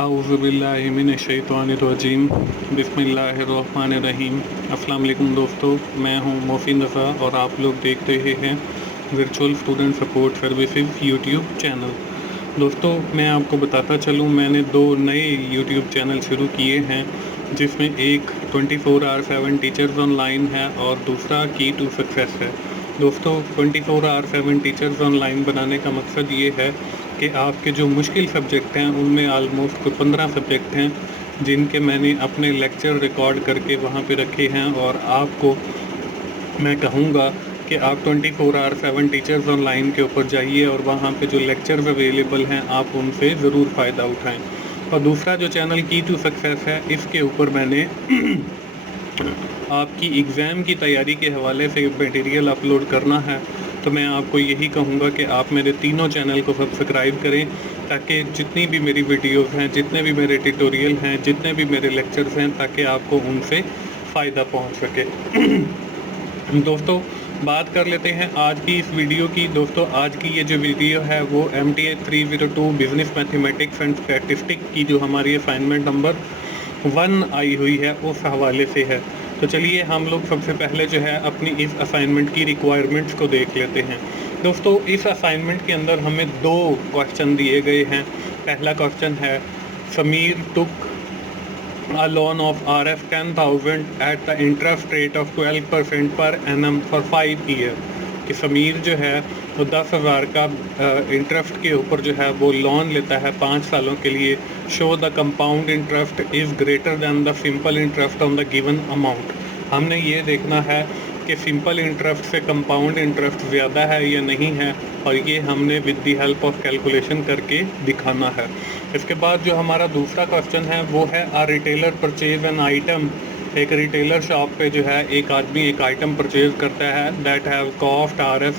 आऊज़ुबिल्लाहिमिनश्शैतानिर्रजीम बिस्मिल्लाहिर्रहमानिर्रहीम। अस्सलाम वालेकुम दोस्तों, मैं हूं मोहसिन रज़ा और आप लोग देख रहे हैं virtual student support services YouTube channel. दोस्तों, मैं आपको बताता चलूं, मैंने 2 नए यूट्यूब चैनल शुरू किए हैं, जिसमें एक 24 आवर 7 टीचर्स ऑनलाइन है और दूसरा की टू सक्सेस है। दोस्तों, 24 आवर 7 टीचर्स ऑनलाइन बनाने का मकसद ये है कि आपके जो मुश्किल सब्जेक्ट हैं उनमें आलमोस्ट कोई 15 सब्जेक्ट हैं जिनके मैंने अपने लेक्चर रिकॉर्ड करके वहाँ पे रखे हैं, और आपको मैं कहूँगा कि आप 24 आवर 7 टीचर्स ऑनलाइन के ऊपर जाइए और वहाँ पे जो लेक्चर्स अवेलेबल हैं आप उनसे ज़रूर फ़ायदा उठाएं। और दूसरा जो चैनल की टू सक्सेस है, इसके ऊपर मैंने आपकी एग्ज़ाम की तैयारी के हवाले से मटेरियल अपलोड करना है। तो मैं आपको यही कहूँगा कि आप मेरे तीनों चैनल को सब्सक्राइब करें, ताकि जितनी भी मेरी वीडियोस हैं, जितने भी मेरे ट्यूटोरियल हैं, जितने भी मेरे लेक्चर्स हैं, ताकि आपको उनसे फ़ायदा पहुँच सके। दोस्तों, बात कर लेते हैं आज की इस वीडियो की। दोस्तों, आज की ये जो वीडियो है वो MTA 302 business mathematics and statistic की जो हमारी असाइनमेंट नंबर 1 आई हुई है उस हवाले से है। तो चलिए हम लोग सबसे पहले जो है अपनी इस असाइनमेंट की रिक्वायरमेंट्स को देख लेते हैं। दोस्तों, इस असाइनमेंट के अंदर हमें 2 क्वेश्चन दिए गए हैं। पहला क्वेश्चन है, समीर टुक a loan of Rs 10,000 at the interest rate of 12% per annum for 5 years। कि समीर जो है वो 10,000 का इंटरेस्ट के ऊपर जो है वो लोन लेता है 5 सालों के लिए। Show the compound interest is greater than the simple interest on the given amount. हमने ये देखना है कि सिंपल इंटरेस्ट से कंपाउंड इंटरेस्ट ज़्यादा है या नहीं है, और ये हमने with the help of calculation करके दिखाना है। इसके बाद जो हमारा दूसरा क्वेश्चन है वो है, आ रिटेलर परचेज एन आइटम। एक रिटेलर शॉप पे जो है एक आदमी एक आइटम परचेज करता है दैट हैव कॉस्ट Rs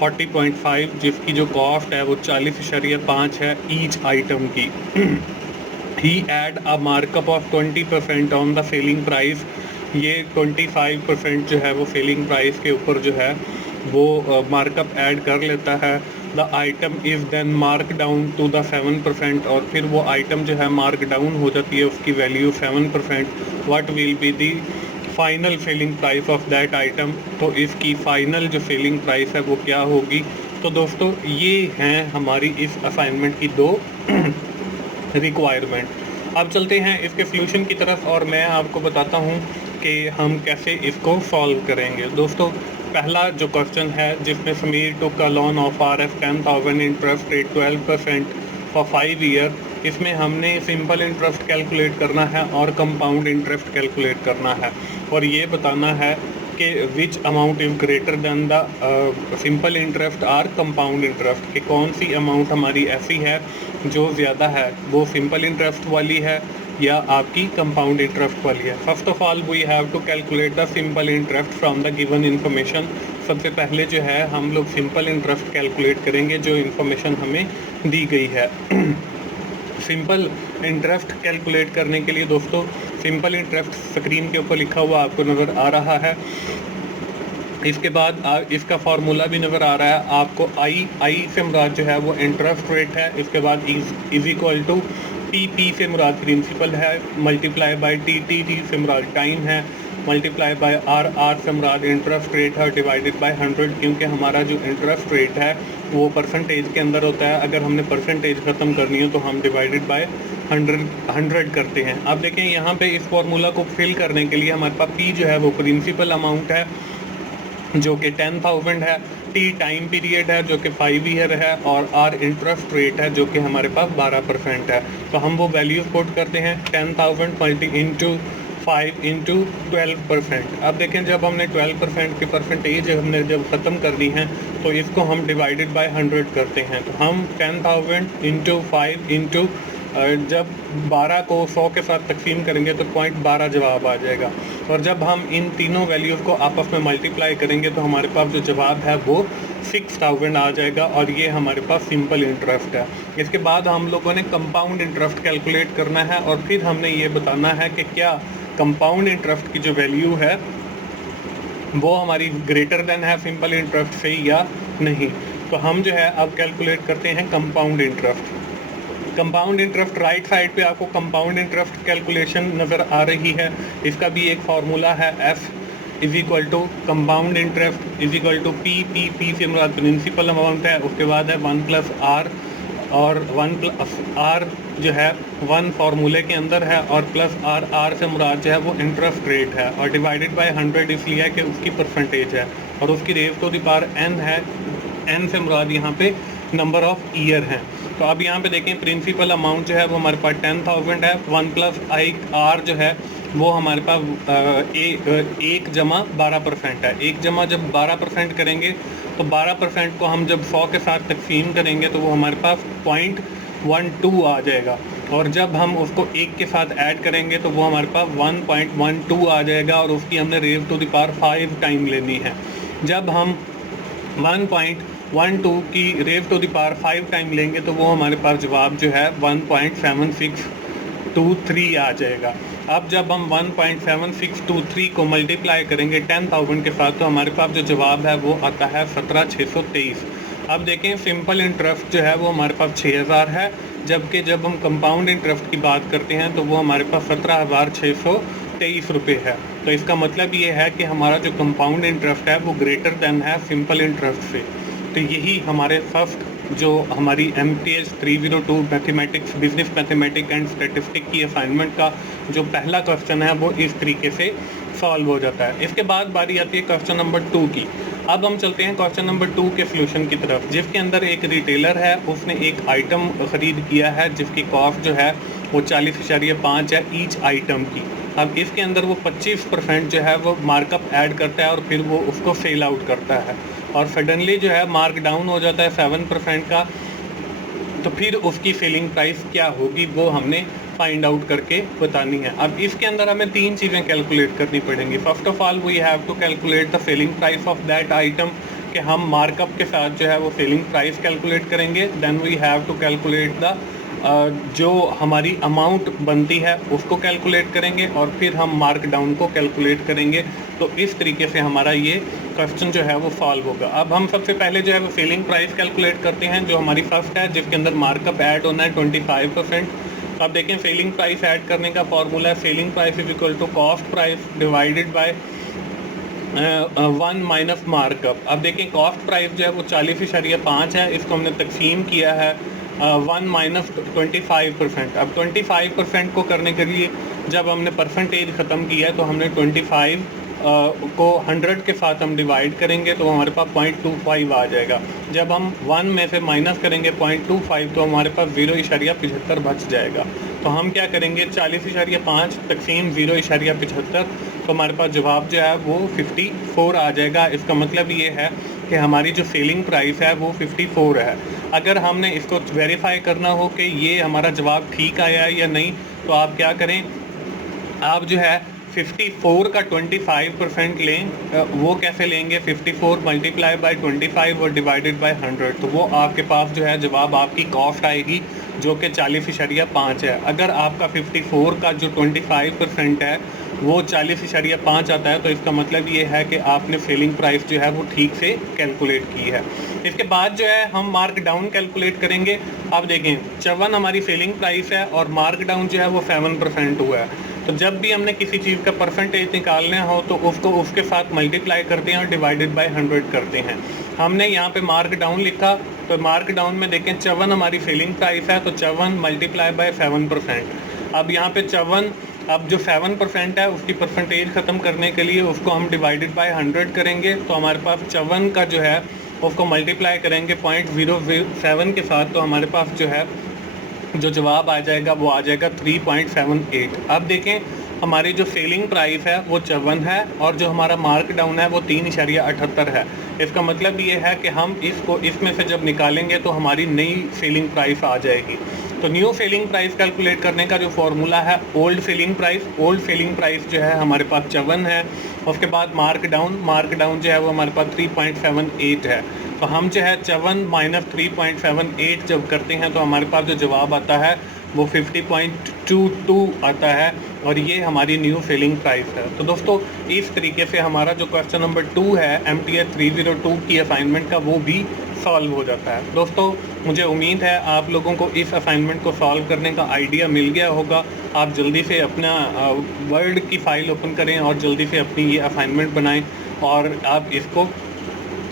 40.5, जिसकी जो कॉस्ट है वो 40.5 है ईच आइटम की। He add a markup of 20% on the selling price. ये 25% जो है वो सेलिंग प्राइस के ऊपर जो है वो मार्कअप ऐड कर लेता है। The item is then mark down to the 7%, और फिर वो आइटम जो है मार्क डाउन हो जाती है, उसकी value 7%। What will be the final selling price of that item. तो इसकी फ़ाइनल जो सेलिंग प्राइस है वो क्या होगी। तो दोस्तों, ये हैं हमारी इस असाइनमेंट की 2 रिक्वायरमेंट। अब चलते हैं इसके सॉल्यूशन की तरफ और मैं आपको बताता हूँ कि हम कैसे इसको सॉल्व करेंगे। दोस्तों, पहला जो क्वेश्चन है जिसमें समीर टुक का loan of Rs 10,000 interest rate 12% for 5 year, इसमें हमने सिंपल इंटरेस्ट कैलकुलेट करना है और कंपाउंड इंटरेस्ट कैलकुलेट करना है, और ये बताना है कि which amount is greater than the simple interest or compound interest, कि कौन सी अमाउंट हमारी ऐसी है जो ज़्यादा है, वो सिंपल इंटरेस्ट वाली है या आपकी कंपाउंड इंटरेस्ट वाली है। First of all we have to calculate the simple interest from the given information. सबसे पहले जो है हम लोग सिंपल इंटरेस्ट कैलकुलेट करेंगे जो इन्फॉर्मेशन हमें दी गई है। सिंपल इंटरेस्ट कैलकुलेट करने के लिए दोस्तों, सिंपल इंटरेस्ट स्क्रीन के ऊपर लिखा हुआ आपको नज़र आ रहा है। इसके बाद इसका फार्मूला भी नज़र आ रहा है आपको। आई से मुराद जो है वो इंटरेस्ट रेट है। इसके बाद इज इक्वल टू पी से मुराद प्रिंसिपल है, मल्टीप्लाई बाय टी से मुराद टाइम है, मल्टीप्लाई बाय आर से मुराद इंटरेस्ट रेट है, डिवाइडेड बाय 100, क्योंकि हमारा जो इंटरेस्ट रेट है वो परसेंटेज के अंदर होता है। अगर हमने परसेंटेज ख़त्म करनी हो तो हम डिवाइडेड बाय 100 करते हैं। अब देखें यहाँ पे इस फार्मूला को फिल करने के लिए हमारे पास पी जो है वो प्रिंसिपल अमाउंट है जो कि 10,000 है, टी टाइम पीरियड है जो कि 5 ईयर है, और आर इंटरेस्ट रेट है जो कि हमारे पास 12% है। तो हम वो वैल्यूज कोट करते हैं 10,000 मल्टी इंटू 5 इंटू 12%। अब देखें, जब हमने 12% की परसेंटेज हमने जब ख़त्म करनी है तो इसको हम डिवाइडेड बाय 100 करते हैं। तो हम 10,000 इंटू 5 इंटू जब 12 को 100 के साथ तकसीम करेंगे तो 0.12 जवाब आ जाएगा, और जब हम इन तीनों वैल्यूज़ को आपस में मल्टीप्लाई करेंगे तो हमारे पास जो जवाब है वो 6,000 आ जाएगा, और ये हमारे पास सिंपल इंटरेस्ट है। इसके बाद हम लोगों ने कंपाउंड इंटरेस्ट कैलकुलेट करना है, और फिर हमने ये बताना है कि क्या कंपाउंड इंटरेस्ट की जो वैल्यू है वो हमारी ग्रेटर देन है सिंपल इंटरेस्ट से या नहीं। तो हम जो है अब कैलकुलेट करते हैं compound interest. Compound interest right side पे आपको कंपाउंड इंटरेस्ट कैलकुलेशन नज़र आ रही है। इसका भी एक फार्मूला है, F is equal to compound interest is equal to P से मुराद प्रिंसिपल अमाउंट है, उसके बाद है 1 + R, और 1 + R जो है 1 फार्मूले के अंदर है, और प्लस R से मुराद जो है वो इंटरेस्ट रेट है, और डिवाइडेड बाय 100 इसलिए है कि उसकी परसेंटेज है, और उसकी raise to the power n है। n से मुराद यहाँ पे नंबर ऑफ ईयर हैं। तो अब यहाँ पे देखें प्रिंसिपल अमाउंट जो है वो हमारे पास 10,000 है। 1 + R जो है वो हमारे पास 1 जमा 12% है। 1 जमा जब 12% करेंगे तो 12% को हम जब 100 के साथ तकसीम करेंगे तो वो हमारे पास 0.12 आ जाएगा, और जब हम उसको 1 के साथ ऐड करेंगे तो वो हमारे पास 1.12 आ जाएगा, और उसकी हमने raise to the power 5 time लेनी है। जब हम 1.12 की raise to the power 5 time लेंगे तो वो हमारे पास जवाब जो है 1.7623 आ जाएगा। अब जब हम 1.7623 को मल्टीप्लाई करेंगे 10,000 के साथ तो हमारे पास जो जवाब है वो आता है 17,623। अब देखें सिंपल इंटरेस्ट जो है वो हमारे पास 6,000 है, जबकि जब हम कंपाउंड इंटरेस्ट की बात करते हैं तो वो हमारे पास 17,623 रुपये है। तो इसका मतलब ये है कि हमारा जो कंपाउंड इंटरेस्ट है वो ग्रेटर देन है सिंपल इंटरेस्ट से। तो यही हमारे फर्स्ट जो हमारी MTH 302 mathematics business mathematics and statistics की असाइनमेंट का जो पहला क्वेश्चन है वो इस तरीके से सॉल्व हो जाता है। इसके बाद बारी आती है क्वेश्चन नंबर 2 की। अब हम चलते हैं क्वेश्चन नंबर 2 के सोल्यूशन की तरफ, जिसके अंदर एक रिटेलर है, उसने एक आइटम ख़रीद किया है जिसकी कॉस्ट जो है वो 40.5 है ईच आइटम की। अब इसके अंदर वो 25% जो है वो मार्कअप ऐड करता है और फिर वो उसको सेल आउट करता है, और सडनली जो है मार्क डाउन हो जाता है 7% का। तो फिर उसकी सेलिंग प्राइस क्या होगी वो हमने फाइंड आउट करके बतानी है। अब इसके अंदर हमें 3 चीज़ें कैलकुलेट करनी पड़ेंगी। First of all we have to calculate the selling price of that item, कि हम मार्कअप के साथ जो है वो सेलिंग प्राइस कैलकुलेट करेंगे। Then we have to calculate the जो हमारी अमाउंट बनती है उसको कैलकुलेट करेंगे, और फिर हम मार्क डाउन को कैलकुलेट करेंगे। तो इस तरीके से हमारा ये क्वेश्चन जो है वो सॉल्व होगा। अब हम सबसे पहले जो है वो सेलिंग प्राइस कैलकुलेट करते हैं, जो हमारी फर्स्ट है जिसके अंदर मार्कअप ऐड होना है 25%। तो आप देखें सेलिंग प्राइस ऐड करने का फॉर्मूला है selling price is equal to cost price divided by 1 minus markup. अब देखें कॉस्ट प्राइस जो है वो 40.5 है, इसको हमने तकसीम किया है 1 माइनस 25%। अब 25% को करने के लिए जब हमने परसेंटेज ख़त्म किया है तो हमने 25 को 100 के साथ हम डिवाइड करेंगे तो हमारे पास 0.25 आ जाएगा। जब हम 1 में से माइनस करेंगे 0.25 तो हमारे पास 0.75 बच जाएगा। तो हम क्या करेंगे 40.5 तकसीम 0.75, तो हमारे पास जवाब जो है वो 54 आ जाएगा। इसका मतलब ये है कि हमारी जो सेलिंग प्राइस है वो 54 है। अगर हमने इसको वेरीफाई करना हो कि ये हमारा जवाब ठीक आया है या नहीं, तो आप क्या करें, आप जो है 54 का 25% लें। वो कैसे लेंगे, 54 मल्टीप्लाई बाय 25 और डिवाइडेड बाय 100, तो वो आपके पास जो है जवाब आपकी कॉस्ट आएगी जो कि 40.5 है। अगर आपका 54 का जो 25% है वो 40.5 आता है तो इसका मतलब ये है कि आपने सेलिंग प्राइस जो है वो ठीक से कैलकुलेट की है। इसके बाद जो है हम मार्क डाउन कैलकुलेट करेंगे। अब देखें 54 हमारी सेलिंग प्राइस है और मार्क डाउन जो है वो 7% हुआ है। तो जब भी हमने किसी चीज़ का परसेंटेज निकालना हो तो उसको उसके साथ मल्टीप्लाई करते हैं और डिवाइडेड बाय 100 करते हैं। हमने यहाँ पे मार्क डाउन लिखा, तो मार्क डाउन में देखें 54 हमारी सेलिंग प्राइस है, तो 54 मल्टीप्लाई बाय 7%। अब यहाँ पे 54, अब जो 7% है उसकी परसेंटेज ख़त्म करने के लिए उसको हम डिवाइडेड बाय 100 करेंगे, तो हमारे पास 54 का जो है उसको मल्टीप्लाई करेंगे 0.007 के साथ, तो हमारे पास जो है जो जवाब आ जाएगा वो आ जाएगा 3.78। अब देखें हमारी जो सेलिंग प्राइस है वो 54 है और जो हमारा मार्क डाउन है वो 3.78 है। इसका मतलब ये है कि हम इसको इसमें से जब निकालेंगे तो हमारी नई सेलिंग प्राइस आ जाएगी। तो न्यू सेलिंग प्राइस कैलकुलेट करने का जो फॉर्मूला है ओल्ड सेलिंग प्राइस जो है हमारे पास 54 है। उसके बाद मार्क डाउन जो है वो हमारे पास 3.78 है। तो हम जो है 54 माइनस 3.78 जब करते हैं तो हमारे पास जो जवाब आता है वो 50.22 आता है और ये हमारी न्यू सेलिंग प्राइस है। तो दोस्तों इस तरीके से हमारा जो क्वेश्चन नंबर 2 है MTS 302 की असाइनमेंट का वो भी सॉल्व हो जाता है। दोस्तों मुझे उम्मीद है आप लोगों को इस असाइनमेंट को सॉल्व करने का आइडिया मिल गया होगा। आप जल्दी से अपना वर्ड की फ़ाइल ओपन करें और जल्दी से अपनी ये असाइनमेंट बनाएं और आप इसको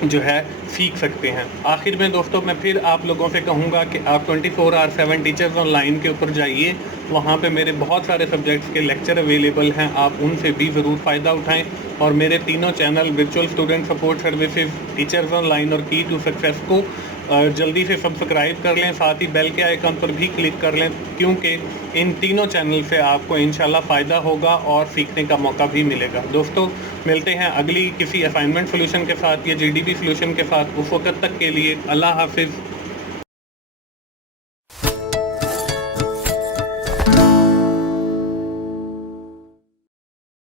जो है सीख सकते हैं। आखिर में दोस्तों मैं फिर आप लोगों से कहूँगा कि आप 24/7 टीचर्स ऑनलाइन के ऊपर जाइए, वहाँ पे मेरे बहुत सारे सब्जेक्ट्स के लेक्चर अवेलेबल हैं, आप उनसे भी ज़रूर फ़ायदा उठाएं। और मेरे तीनों channel virtual student support services, teachers online और की टू सक्सेस को जल्दी से सब्सक्राइब कर लें, साथ ही बेल के आइकन पर भी क्लिक कर लें, क्योंकि इन तीनों चैनल से आपको इंशाल्लाह फ़ायदा होगा और सीखने का मौका भी मिलेगा। दोस्तों मिलते हैं अगली किसी असाइनमेंट सोल्यूशन के साथ या GDP सोल्यूशन के साथ। उस वक्त तक के लिए अल्लाह हाफिज़।